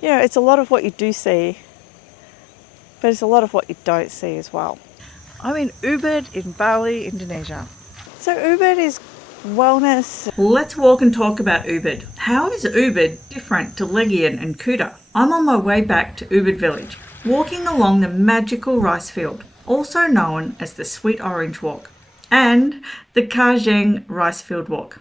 You know, it's a lot of what you do see, but it's a lot of what you don't see as well. I'm in Ubud in Bali, Indonesia. So Ubud is wellness. Let's walk and talk about Ubud. How is Ubud different to Legian and Kuta? I'm on my way back to Ubud village, walking along the magical rice field, also known as the Sweet Orange Walk, and the Kajeng Rice Field Walk.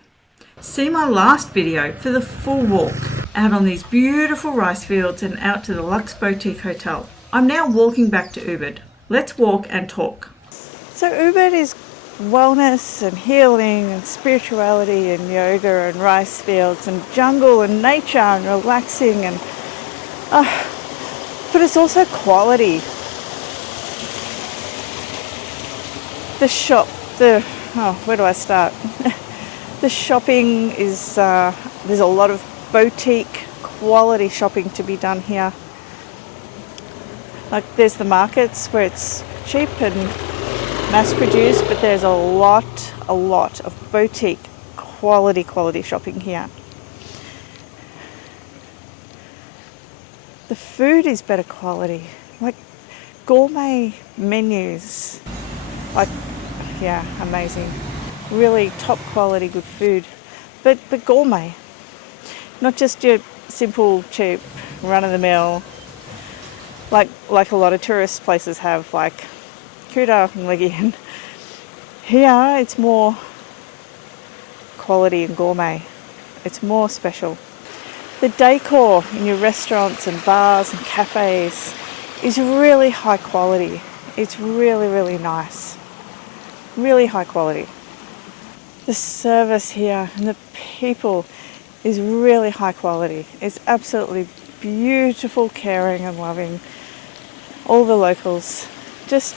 See my last video for the full walk out on these beautiful rice fields and out to the Luxe Boutique Hotel. I'm now walking back to Ubud. Let's walk and talk. So Ubud is wellness and healing and spirituality and yoga and rice fields and jungle and nature and relaxing and but it's also quality. Where do I start? The shopping is there's a lot of boutique quality shopping to be done here. Like there's the markets where it's cheap and mass produced, but there's a lot of boutique quality shopping here. The food is better quality, like gourmet menus, like, yeah, amazing. Really top quality good food, but gourmet, not just your simple cheap run of the mill like a lot of tourist places have, like Kuta and Legian. Here it's more quality and gourmet. It's more special. The decor in your restaurants and bars and cafes is really high quality. It's really nice. Really high quality. The service here and the people is really high quality. It's absolutely beautiful, caring and loving. All the locals, just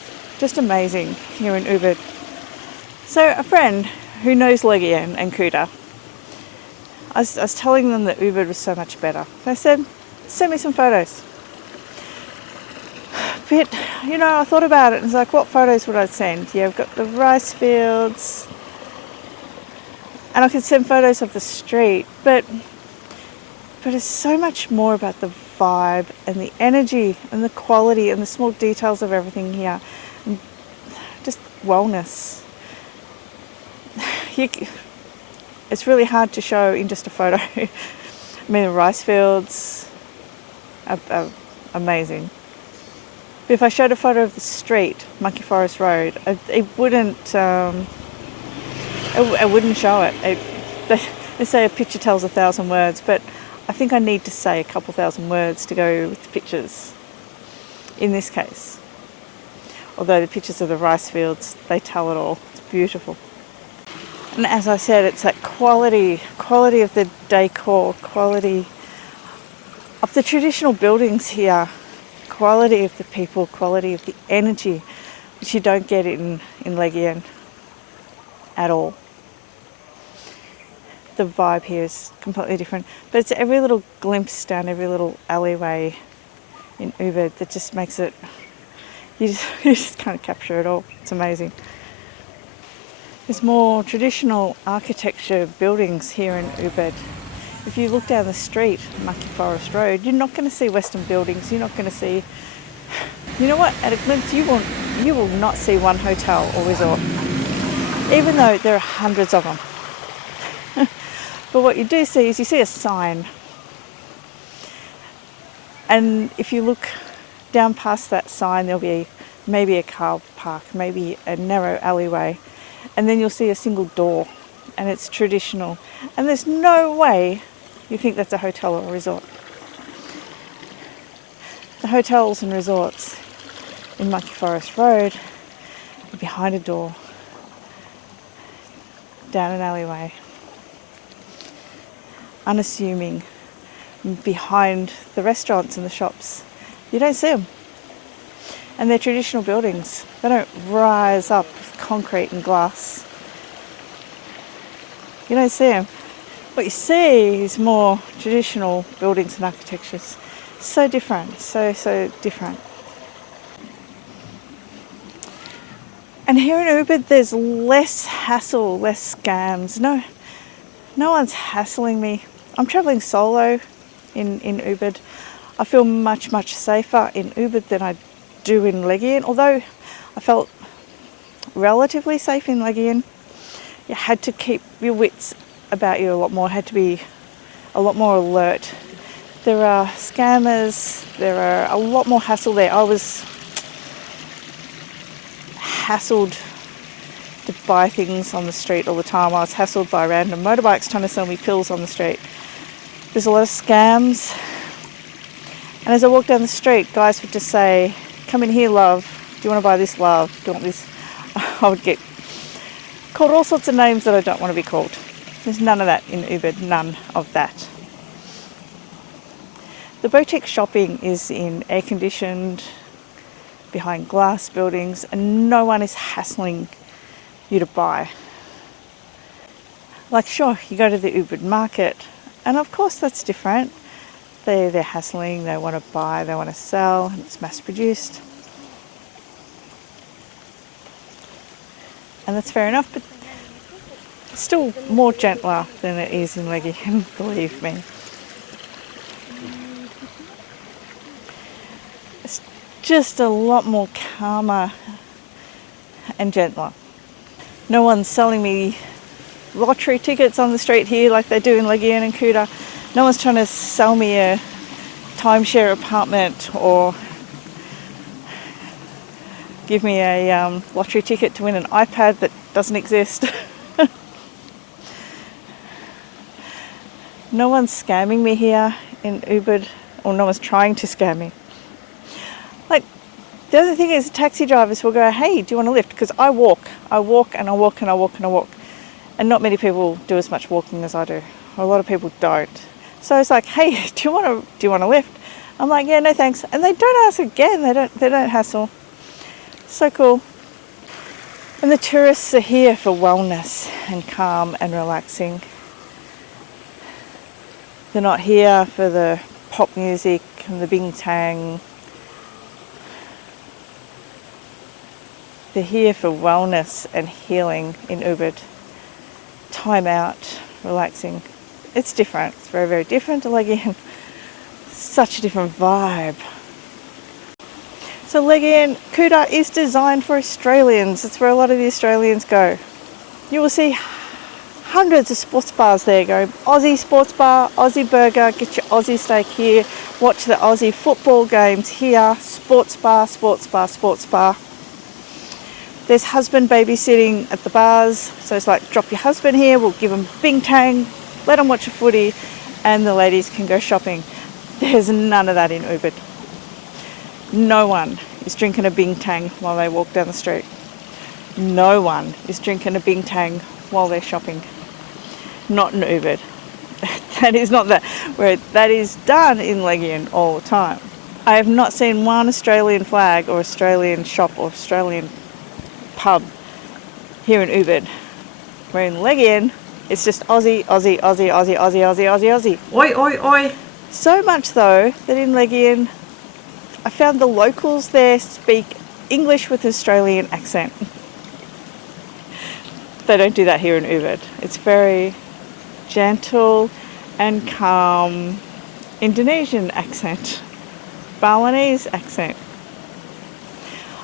amazing here in Ubud. So a friend who knows Legian and Kuta, I was telling them that Ubud was so much better. They said, send me some photos. But, you know, I thought about it and was like, what photos would I send? Yeah, I've got the rice fields, and I could send photos of the street, but it's so much more about the vibe and the energy and the quality and the small details of everything here. And just wellness. It's really hard to show in just a photo. I mean, the rice fields are amazing. But if I showed a photo of the street, Monkey Forest Road, it wouldn't show it. They say a picture tells 1,000 words, but I think I need to say a couple thousand words to go with the pictures in this case. Although the pictures of the rice fields, they tell it all. It's beautiful. And as I said, it's that quality of the decor, quality of the traditional buildings here, quality of the people, quality of the energy, which you don't get in Legian at all. The vibe here is completely different, but it's every little glimpse down every little alleyway in Ubud that just makes it, you just can't capture it all. It's amazing. There's more traditional architecture buildings here in Ubud. If you look down the street, Monkey Forest Road, you're not going to see Western buildings. You're not going to see, you know what, at a glimpse you will not see one hotel or resort, even though there are hundreds of them. But what you do see is you see a sign. And if you look down past that sign, there'll be maybe a car park, maybe a narrow alleyway, and then you'll see a single door, and it's traditional. And there's no way you think that's a hotel or a resort. The hotels and resorts in Monkey Forest Road are behind a door, down an alleyway, unassuming, behind the restaurants and the shops. You don't see them. And they're traditional buildings. They don't rise up with concrete and glass. You don't see them. What you see is more traditional buildings and architectures. So different, so different. And here in Ubud, there's less hassle, less scams. No one's hassling me. I'm travelling solo in Ubud. I feel much, much safer in Ubud than I do in Legian, although I felt relatively safe in Legian. You had to keep your wits about you a lot more, had to be a lot more alert. There are scammers, there are a lot more hassle there. I was hassled to buy things on the street all the time. I was hassled by random motorbikes trying to sell me pills on the street. There's a lot of scams. And as I walked down the street, guys would just say, "Come in here, love. Do you want to buy this, love? Do you want this?" I would get called all sorts of names that I don't want to be called. There's none of that in Ubud, none of that. The boutique shopping is in air-conditioned, behind glass buildings, and no one is hassling you to buy. Like, sure, you go to the Ubud market, and of course that's different. They're hassling, they want to buy, they want to sell, and it's mass produced. And that's fair enough, but still more gentler than it is in Legian, believe me. It's just a lot more calmer and gentler. No one's selling me lottery tickets on the street here like they do in Legian and Kuta. No one's trying to sell me a timeshare apartment or give me a lottery ticket to win an iPad that doesn't exist. No one's scamming me here in Ubud, or no one's trying to scam me. Like, the other thing is taxi drivers will go, "Hey, do you want to lift?" Because I walk and I walk and I walk and I walk. And not many people do as much walking as I do. A lot of people don't. So it's like, "Hey, do you want to lift?" I'm like, "Yeah, no thanks." And they don't ask again. They don't hassle. So cool. And the tourists are here for wellness and calm and relaxing. They're not here for the pop music and the bing tang. They're here for wellness and healing in Ubud. Time out, relaxing. It's different. It's very, very different to Legian. Such a different vibe. So Legian Kuta is designed for Australians. It's where a lot of the Australians go. You will see hundreds of sports bars there going, Aussie sports bar, Aussie burger, get your Aussie steak here, watch the Aussie football games here, sports bar, sports bar, sports bar. There's husband babysitting at the bars, so it's like, drop your husband here, we'll give him bing tang, let him watch a footy, and the ladies can go shopping. There's none of that in Ubud. No one is drinking a bing tang while they walk down the street. No one is drinking a bing tang while they're shopping. Not in Ubud. That is not that, where that is done in Legian all the time. I have not seen one Australian flag or Australian shop or Australian pub here in Ubud. Where in Legian, it's just Aussie, Aussie, Aussie, Aussie, Aussie, Aussie, Aussie, Aussie. Oi, oi, oi. So much though that in Legian, I found the locals there speak English with Australian accent. They don't do that here in Ubud. It's very gentle and calm Indonesian accent, Balinese accent.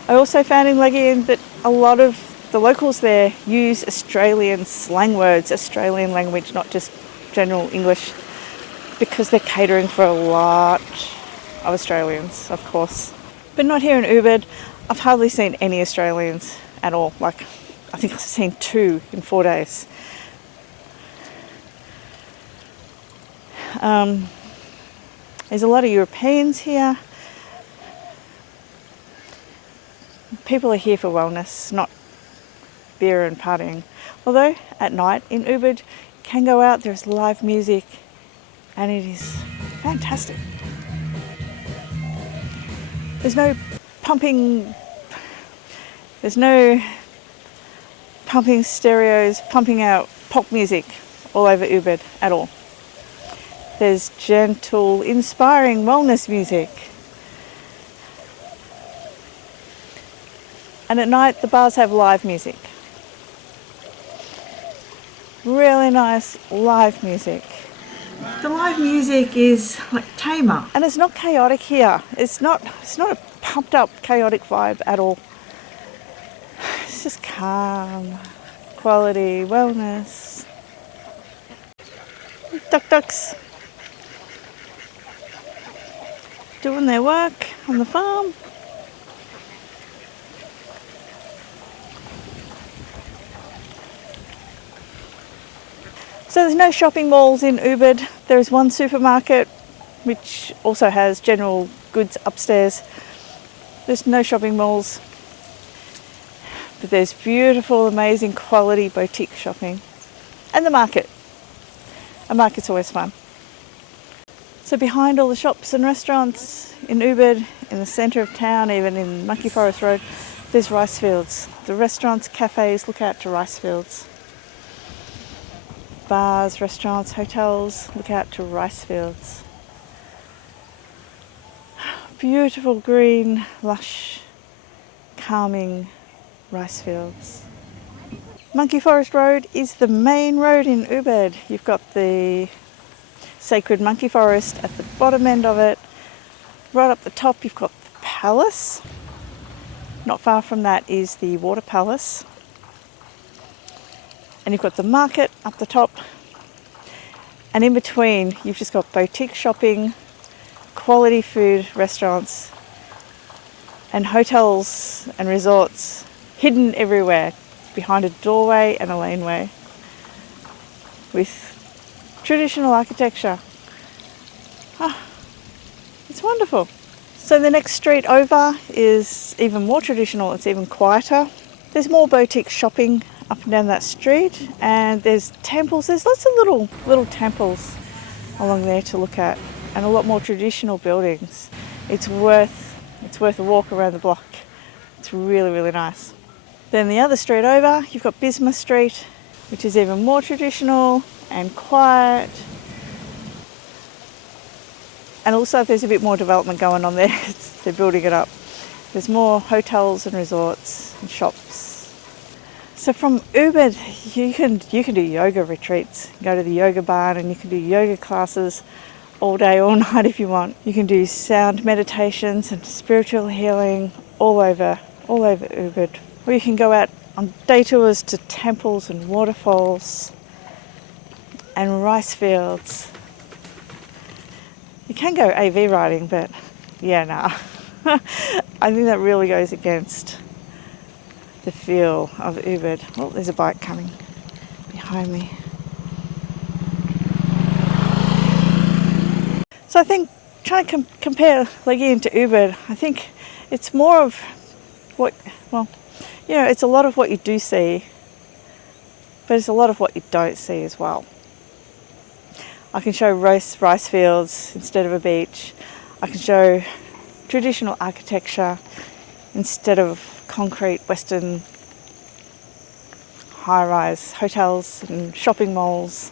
I also found in Legian that a lot of the locals there use Australian slang words, Australian language, not just general English, because they're catering for a lot of Australians, of course. But not here in Ubud. I've hardly seen any Australians at all. Like, I think I've seen 2 in 4 days. There's a lot of Europeans here. People are here for wellness, not beer and partying. Although at night in Ubud, you can go out, there's live music, and it is fantastic. There's no pumping stereos, pumping out pop music all over Ubud at all. There's gentle, inspiring wellness music. And at night, the bars have live music. Really nice live music. The live music is like tamer. And it's not chaotic here. It's not a pumped up chaotic vibe at all. It's just calm, quality, wellness. Ducks doing their work on the farm. So there's no shopping malls in Ubud. There is one supermarket which also has general goods upstairs. There's no shopping malls, but there's beautiful, amazing quality boutique shopping. And the market. A market's always fun. So behind all the shops and restaurants in Ubud, in the centre of town, even in Monkey Forest Road, there's rice fields. The restaurants, cafes look out to rice fields. Bars, restaurants, hotels look out to rice fields. Beautiful green, lush, calming rice fields. Monkey Forest Road is the main road in Ubud. You've got the sacred monkey forest at the bottom end of it. Right up the top you've got the palace. Not far from that is the water palace. And you've got the market up the top. And in between you've just got boutique shopping, quality food restaurants, and hotels and resorts hidden everywhere behind a doorway and a laneway with traditional architecture. It's wonderful. So the next street over is even more traditional, it's even quieter. There's more boutique shopping up and down that street, and there's temples. There's lots of little temples along there to look at, and a lot more traditional buildings. It's worth a walk around the block. It's really, really nice. Then the other street over, you've got Bismuth Street, which is even more traditional and quiet. And also there's a bit more development going on there. They're building it up. There's more hotels and resorts and shops. So from Ubud, you can do yoga retreats. Go to the yoga barn and you can do yoga classes all day, all night if you want. You can do sound meditations and spiritual healing all over Ubud. Or you can go out on day tours to temples and waterfalls and rice fields. You can go AV riding, but yeah, nah. I think that really goes against the feel of Ubud. Oh, there's a bike coming behind me. So I think trying to compare Legian to Ubud, I think it's more of what, it's a lot of what you do see, but it's a lot of what you don't see as well. I can show rice fields instead of a beach. I can show traditional architecture instead of concrete Western high-rise hotels and shopping malls.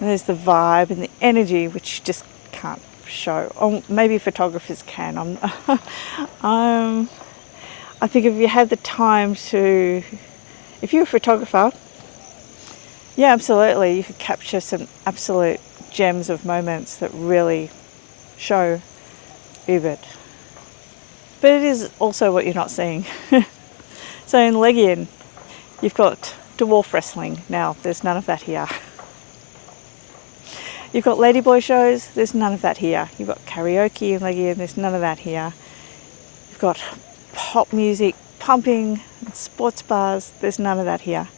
And there's the vibe and the energy which you just can't show. Or maybe photographers can. I think if you had the time to, if you're a photographer, yeah, absolutely, you could capture some absolute gems of moments that really show Ubud. But it is also what you're not seeing. So in Legian, you've got dwarf wrestling. Now, there's none of that here. You've got ladyboy shows, there's none of that here. You've got karaoke in Legian, there's none of that here. You've got pop music, pumping, sports bars, there's none of that here.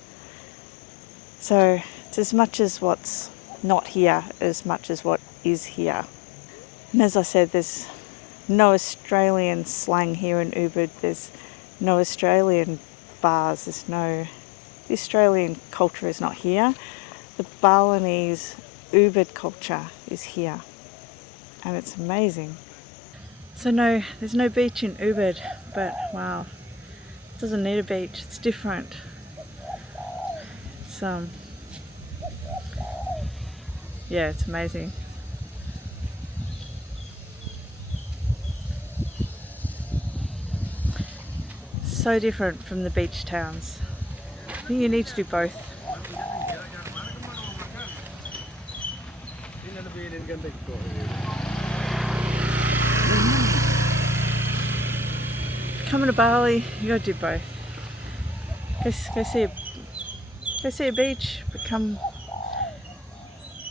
So it's as much as what's not here as much as what is here. And as I said, there's no Australian slang here in Ubud. There's no Australian bars. The Australian culture is not here. The Balinese Ubud culture is here, and it's amazing. So no, there's no beach in Ubud, but wow, it doesn't need a beach. It's different. It's yeah, it's amazing. So different from the beach towns. I think you need to do both. Coming to Bali, you gotta do both. Go see a beach, but come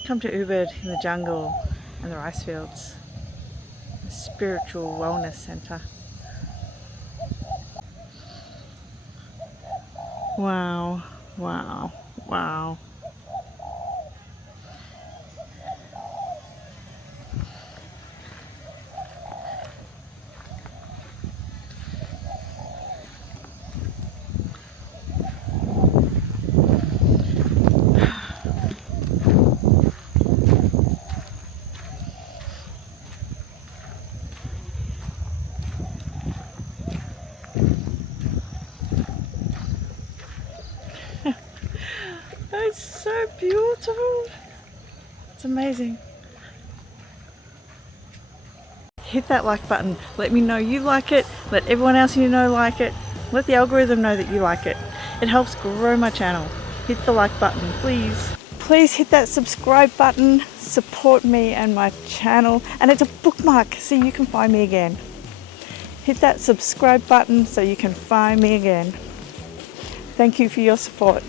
to Ubud in the jungle and the rice fields. A spiritual wellness centre. Wow, wow, wow. It's so beautiful. It's amazing. Hit that like button. Let me know you like it. Let everyone else you know like it. Let the algorithm know that you like it. It helps grow my channel. Hit the like button, please. Please hit that subscribe button. Support me and my channel. And it's a bookmark so you can find me again. Hit that subscribe button so you can find me again. Thank you for your support.